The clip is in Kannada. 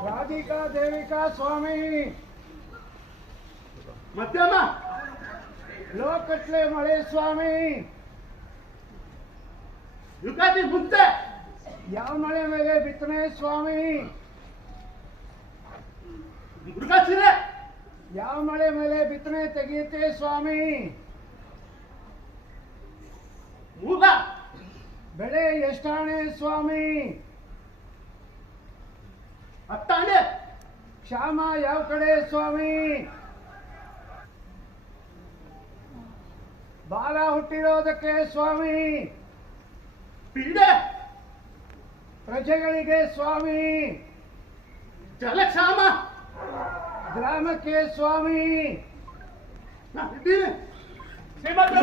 ರಾಧಿಕಾ ದೇವಿಕಾ ಸ್ವಾಮಿ ಮಧ್ಯಮ ಲೋಕಟ್ಲೆ ಮಳೆ ಸ್ವಾಮಿ ಯುಗಾದಿ ಮುಂಚೆ ಯಾವ ಮಳೆ ಮೇಲೆ ಬಿತ್ತನೆ ಸ್ವಾಮಿ ಮೃಗಶಿರೆ ಯಾವ ಮಳೆ ಮೇಲೆ ಬಿತ್ತನೆ ತೆಗೆಯುತ್ತೆ ಸ್ವಾಮಿ ಮೂಗ ಬೆಳೆ ಎಷ್ಟಾಣೆ ಸ್ವಾಮಿ ಹತ್ತಾಣೆ ಕ್ಷಾಮ ಯಾವ ಕಡೆ ಸ್ವಾಮಿ ಬಾಲ ಹುಟ್ಟಿರೋದಕ್ಕೆ ಸ್ವಾಮಿ ಪೀಡೆ ಪ್ರಜೆಗಳಿಗೆ ಸ್ವಾಮಿ ಜಲಕ್ಷಾಮ ಗ್ರಾಮಕ್ಕೆ ಸ್ವಾಮಿ ನಾನಿದ್ದೀನಿ ಶ್ರೀಮಂತ